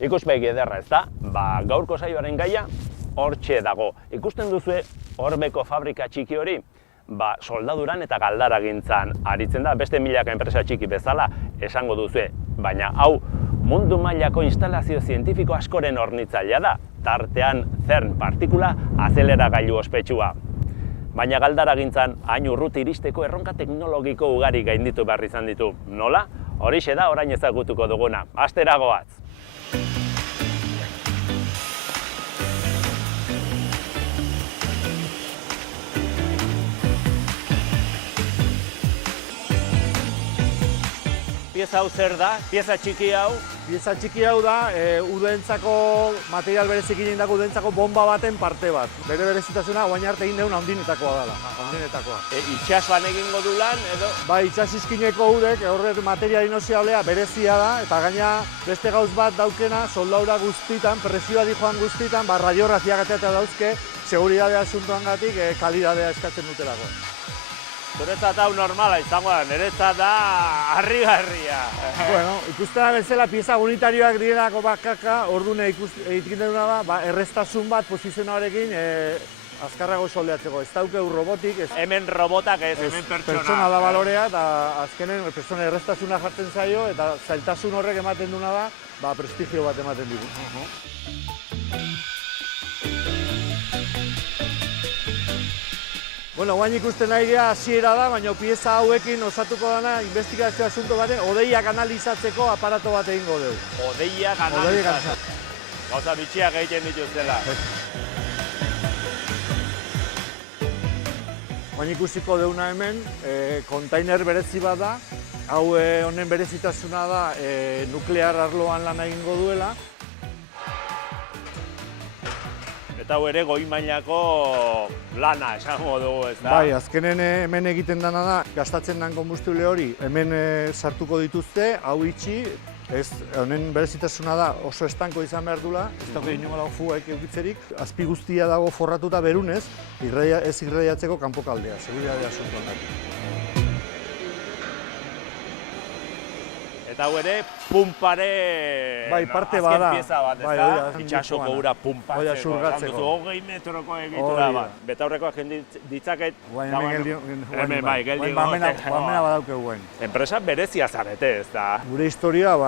Ikuspegi ederra, ezta? Gaurko saioaren gaia hortxe dago. Ikusten duzue Orbeko fabrika txiki hori? Soldaduran eta galdaragintzan aritzen da, beste milaka enpresa txiki bezala esango duzue. Baina hau mundu mailako instalazio zientifiko askoren hornitzailea da, tartean CERN partikula azeleragailu ospetsua. Baina galdaragintzan hain urruti iristeko erronka teknologiko ugari gainditu behar izan ditu. Nola? Horixe da orain ezagutuko duguna. Astera goaz! Pieza hau zer da? Pieza txiki hau? Pieza txiki hau da, udentzako material berezikin indako udentzako bomba baten parte bat. Bere berezitasuna guain arte egin deun handinetakoa dela. Handinetakoa. Itxasuan egingo du lan edo? Bai, itxasizkineko udek, horrek material inoziablea berezia da, eta gaina beste gauz bat daukena, soldaura guztitan, presioa dijoan guztitan, radiografiak eta dauzke, seguridadea asuntoangatik kalidadea eskatzen dutelako. Zuretzat hau normala izango da, niretzat da harrigarria. Bueno, ikusten da bezala pieza unitarioak direnako bakaka, ordune egiten duguna da, erreztasun bat posizionarekin azkarrago soldeatzeko. Ez daukeu robotik. Hemen robotak ez, hemen pertsona. Pertsona da balorea, eta azkenen pertsona erreztasuna jartzen zaio, eta zailtasun horrek ematen duna da, prestigio bat ematen dugu. Bueno, guain ikusten nahi geha hasiera da, baina pieza hauekin osatuko dana investigazio asunto baten odeiak analizatzeko aparato bat egingo dugu. Odeiak analizatzeko. Gauza bitxiak egiten dituztela. Guain ikusiko duguna hemen, kontainer berezi bat da. Hau honen berezitasuna da nuklear arloan lan egingo duela. Eta hau ere goi mailako lana esango dugu, ez da? Bai, azkenen hemen egiten dena da, gastatzen den konbustible hori hemen sartuko dituzte, hau itxi, honen berezitasuna da oso estanko izan behar dula, ez dago inongo dago fugaik egitzerik, azpi guztia dago forratuta berunez, ez irradiatzeko kanpokaldea, seguridadea asuntoan. Eta hau ere, pumpare azken pieza bat, ez da? Itxasoko ura pumpatzeko, zanduzu 20 metroko egitura bat. Betaurrekoak ditzaket... Hemen bai, geldi gote. Bamena badauke guen. Enpresa berezia zarete, ez da? Gure historia,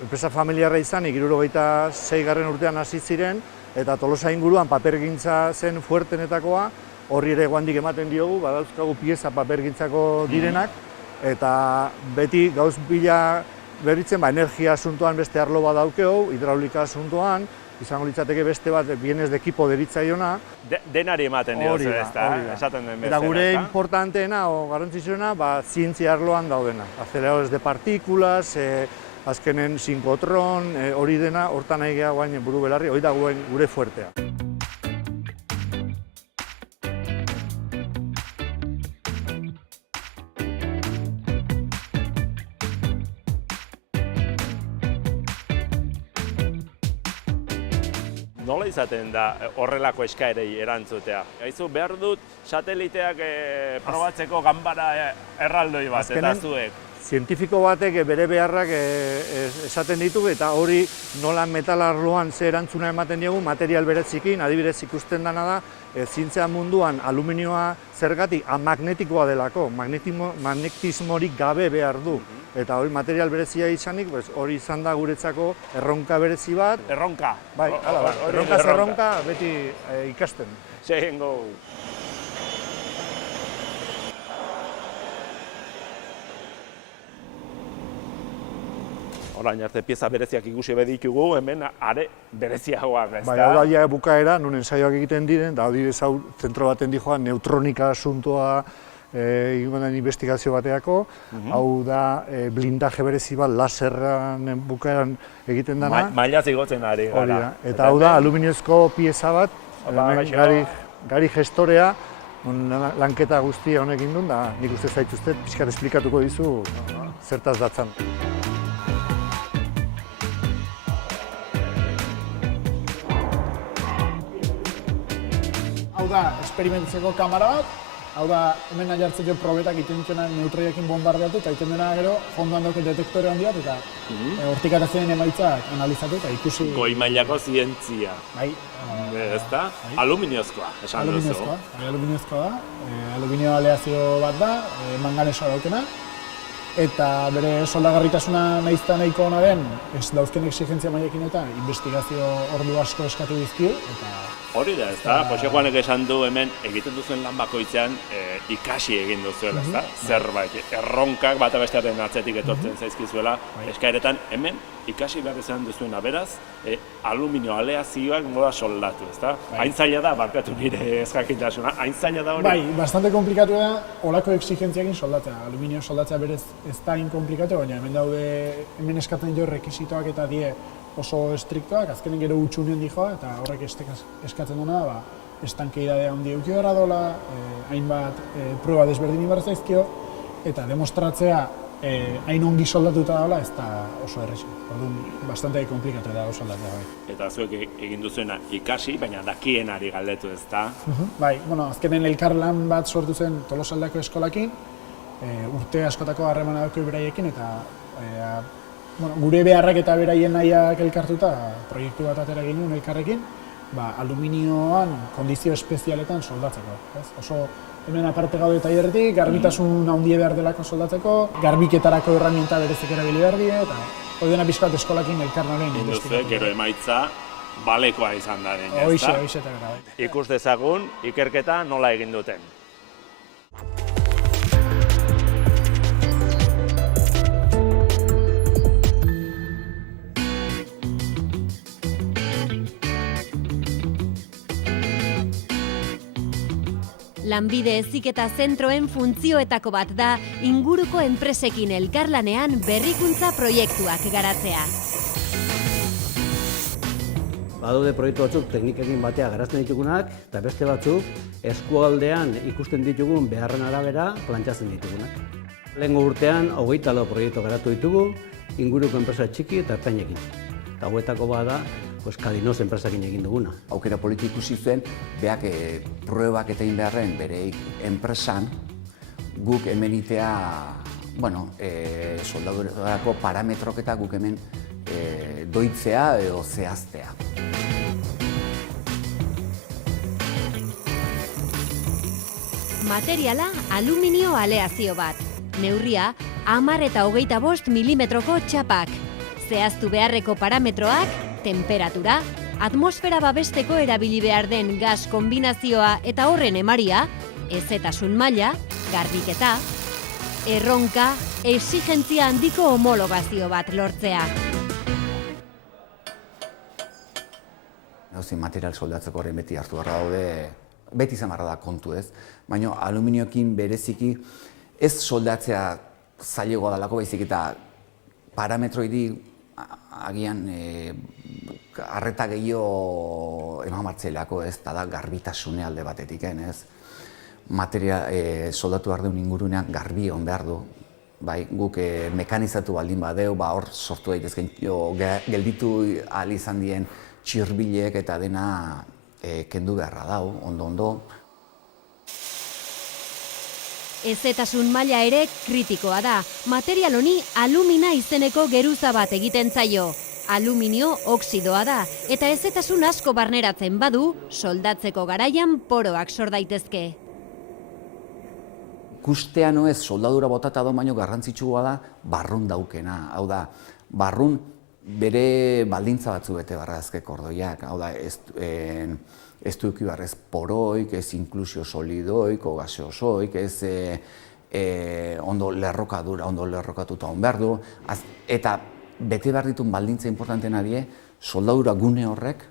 enpresa familiarra izanik, 76. urtean hasi ziren, eta Tolosa inguruan papergintza zen fuertenetakoa, horri ere guandik ematen diogu, badauzkagu pieza papergintzako direnak, eta beti gauz bila berritzen, energia asuntoan beste arlo bat daukeu, hidraulika asuntoan, izango litzateke beste bat bienes de ekipo deritzaiona. Denari ematen diozu, ez da? Esaten den bezala. Eta gure importanteena, garrantzitsuena, zientzia arloan daudena. Aceleradores de partikulas, azkenen sinkotron, hori dena, hortan nahi geha guain buru belarri, hori da gure fuertea. Nola izaten da horrelako eskaerei erantzutea? Gaizu, behar dut sateliteak probatzeko ganbara erraldoi bat, eta zuek? Zientifiko batek bere beharrak esaten ditu, eta hori nola metal arloan ze erantzuna ematen diogu material berezikin, adibidez ikusten dena da, zientzia munduan aluminioa zergatik amagnetikoa delako, magnetismorik gabe behar du. Eta hori material berezia izanik, hori izan da guretzako erronka berezi bat. Erronka? Bai, hala bat. Erronka beti ikasten. Sehengo. Orain arte pieza bereziak ikusi beditugu, hemen are bereziagoak, ez da? Bai, hau da bukaera, non ensaioak egiten diren, da hau hau zentro baten dijoa neutronika asuntoa, egingo den investigazio bateako, hau da blindaje berezi bat laserran bukaeran egiten dena. Mailaz igotzen ari gara. Eta hau da aluminiozko pieza bat, gari gestorea, lanketa guztia honekin duen, da nik uste zaituztet, pixkat esplikatuko dizu zertaz datzan. Hau da, esperimentatzeko kamera bat, Hau da, hemen jartzen dio probetak iten dituena neutroiekin bombardeatu eta iten dena gero fondoan dauke detektore handiak eta hortik atatzen emaitzak analizatu eta ikusi... Goi mailako zientzia. Bai. Ezta? Aluminiozkoa, esan duzu. Aluminiozkoa da. Aluminio aleazio bat da, manganesoa daukena. Eta bere soldagarritasuna nahizta nahiko ona den, ez dauzken exigentzia mailekin eta investigazio ordu asko eskatu dizkio. Hori da, ezta? Jose Juanek esan du hemen egiten duzuen lan bakoitzean ikasi egin duzuela, ezta? Zerbait, erronkak bata bestearen atzetik etortzen zaizkizuela, eskaeretan hemen ikasi behar izan duzuena, beraz, aluminio aleazioak nola soldatu, ezta? Hain zaila da, barkatu nire ezjakintasuna, hain zaila da hori? Bai, bastante komplikatu da olako exigentziakin soldatzea. Aluminio soldatzea berez ez da inkomplikatu, baina hemen eskatzen dio rekisitoak eta die oso estriktoak, azkenen gero utxunen dijoa, eta horrek eskatzen duena da, estankeidadea handi euki behar dola, hainbat proba desberdin behar zaizkio, eta demostratzea hain ongi soldatuta dola, ez da oso errexo. Orduan, bastante komplikatu da soldatzea. Bai. Eta zuek egin duzuena ikasi, baina dakienari galdetu, ez da? Bai, azkenen elkarlan bat sortu zen Tolosaldeko eskolakin, urte askotako harremana dauko beraiekin, eta gure beharrak eta beraien nahiak elkartuta proiektu bat atera ginen elkarrekin, aluminioan kondizio espezialetan soldatzeko. Oso hemen aparte gaude tailerretik, garbitasun handie behar delako soldatzeko, garbiketarako herramienta berezik erabili behar die, eta hori dena pixkat eskolakin elkarnaren investigatu. Gero emaitza balekoa izan da den, ez da? Hoxe eta gara. Ikus dezagun, ikerketa nola egin duten. Lanbide Heziketa Zentroen funtzioetako bat da inguruko enpresekin elkarlanean berrikuntza proiektuak garatzea. Badaude proiektu batzuk teknikekin batea garazten ditugunak, eta beste batzuk eskualdean ikusten ditugun beharren arabera plantxatzen ditugunak. Lehengo urtean 24 proiektu garatu ditugu inguruko enpresa txiki eta ertainekin. Eta hauetako bada Kadinoz enpresakin egin duguna. Aukera politik ikusi zuen, beak pruebak eta beharren bere enpresan guk emenitea, soldadurako parametrok eta guk hemen doitzea edo zehaztea. Materiala aluminio aleazio bat. Neurria 10 eta 25 milimetroko txapak. Zehaztu beharreko parametroak, temperatura, atmosfera babesteko erabili behar den gas kombinazioa eta horren emaria, hezetasun maila, garbiketa, erronka, exigentzia handiko homologazio bat lortzea. Material soldatzeko horren beti hartu beharra daude, beti izan beharra da kontu ez, baina aluminioekin bereziki ez soldatzea zailegoa dalako baizik eta parametroidi agian arreta gehiago eman martzelako ez, eta da garbitasune alde batetik, ez? Soldatu behar duen ingurunean garbi egon behar du. Guk mekanizatu baldin badeu, hor sortu daitezken gelditu ahal izan dien txirbilek eta dena kendu beharra dau, ondo. Hezetasun maila ere kritikoa da. Material honi alumina izeneko geruza bat egiten zaio. Aluminio oxidoa da, eta hezetasun asko barneratzen badu, soldatzeko garaian poroak sor daitezke. Ikustea noez soldadura botata da baino garrantzitsua da barrun daukena. Hau da, barrun bere baldintza batzu bete barrazkeko ordoiak. Hau da, ez duki barrez poroik, ez inklusio solidoik, o gaseosoik, ez ondo lerrokadura, ondo lerrokatuta on behar du. Eta bete behar ditun baldintza importantena die, soldadura gune horrek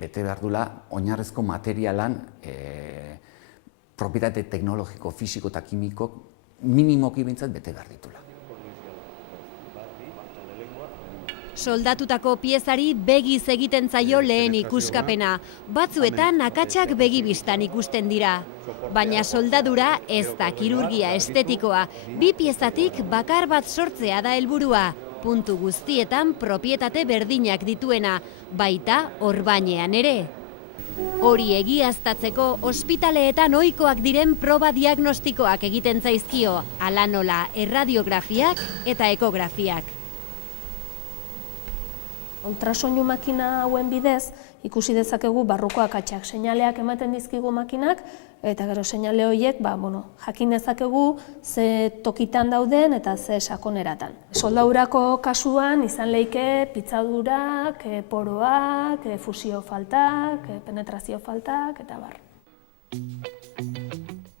bete behar dula oinarrezko materialan propietate teknologiko, fisiko eta kimiko minimoki behintzat bete behar ditula. Soldatutako piezari begiz egiten zaio lehen ikuskapena. Batzuetan akatsak begibistan ikusten dira. Baina soldadura ez da kirurgia estetikoa. Bi piezatik bakar bat sortzea da helburua. Puntu guztietan propietate berdinak dituena, baita orbainean ere. Hori egiaztatzeko ospitaleetan ohikoak diren proba diagnostikoak egiten zaizkio, hala nola erradiografiak eta ekografiak. Ultrasoinu makina hauen bidez, ikusi dezakegu barruko akatsak seinaleak ematen dizkigu makinak, eta gero seinale horiek jakin dezakegu ze tokitan dauden eta ze sakoneratan. Soldadurako kasuan izan leike pitzadurak, poroak, fusio faltak, penetrazio faltak, eta bar.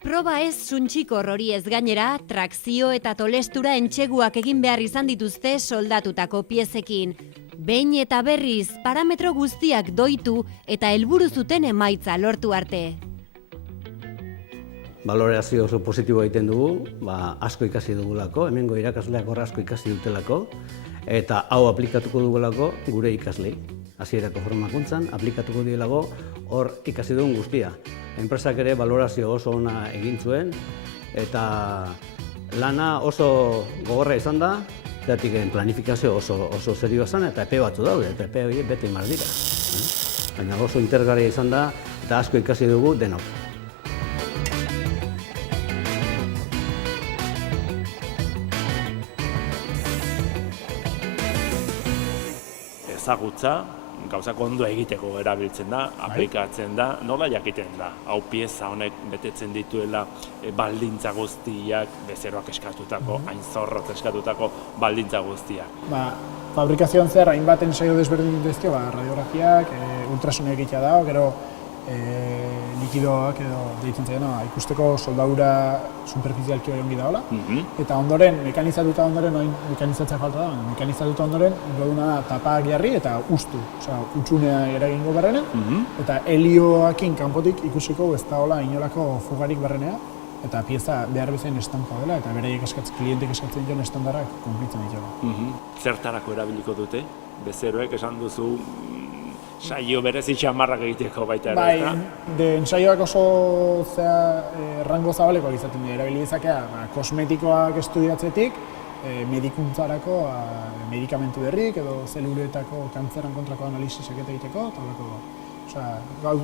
Proba ez suntxikor hori ez gainera, trakzio eta tolestura entxeguak egin behar izan dituzte soldatutako piezekin. Behin eta berriz, parametro guztiak doitu eta helburu zuten emaitza lortu arte. Balorazio oso positibo egiten dugu, asko ikasi dugulako, hemengo irakasleak hor asko ikasi dutelako, eta hau aplikatuko dugulako gure ikaslei. Hasierako formakuntzan aplikatuko dielago hor ikasi dugun guztia. Enpresak ere balorazio oso ona egin zuen, eta lana oso gogorra izan da, zeratik planifikazio oso serioa zen, eta epe batzu daude, eta epe horiek bete imar dira. Baina oso interesgarria izan da, eta asko ikasi dugu denok. Ezagutza, gauzak ondo egiteko erabiltzen da, aplikatzen da, nola jakiten da. Hau pieza honek betetzen dituela baldintza guztiak, bezeroak eskatutako, hain zorrotz eskatutako baldintza guztiak. Fabrikazioan zehar hainbat ensaio desberdin dizkio, radiografiak, ultrasono egitea da, gero likidoak edo deitzen zaio, ikusteko soldadura superfizialki hori ongi daola, eta ondoren, mekanizatuta ondoren, mekanizatzea falta da, mekanizatuta ondoren, goduna da tapak jarri eta ustu, utxunea eragingo barrena, eta helioakin kanpotik ikusiko ez daola inolako fugarik barrenea, eta pieza behar bezain estankoa dela, eta beraiek klientek eskatzen joan estandarrak konplitzen dituela. Zertarako erabiliko dute? Bezeroek esan duzu saio berezi txamarrak egiteko baita ere, ezta? Ensaioak oso rango zabalekoak izaten dira, erabili dezakea kosmetikoak estudiatzetik, medikuntzarako medikamentu berrik edo zeluletako kantzeran kontrako analizisak egiteko, eta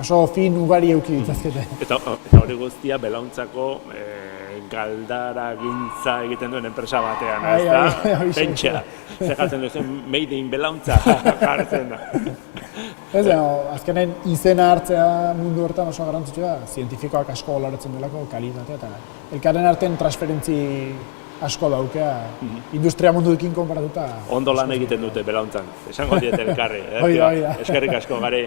oso fin ugari eduki ditzazkete. Eta hori guztia belauntzako galdara gintza egiten duen enpresa batean, ezta? Pentsa, zehatzen duzen made in belauntza jartzen da. Azkenen izena hartzea mundu hortan oso garrantzitsua da, zientifikoak asko galaretzen delako kalitatea eta elkarren artean transferentzi asko daukea, industria munduekin konparatuta. Ondo lan egiten dute belauntzan, esango diete elkarri. Hori da. Eskerrik asko, Gare.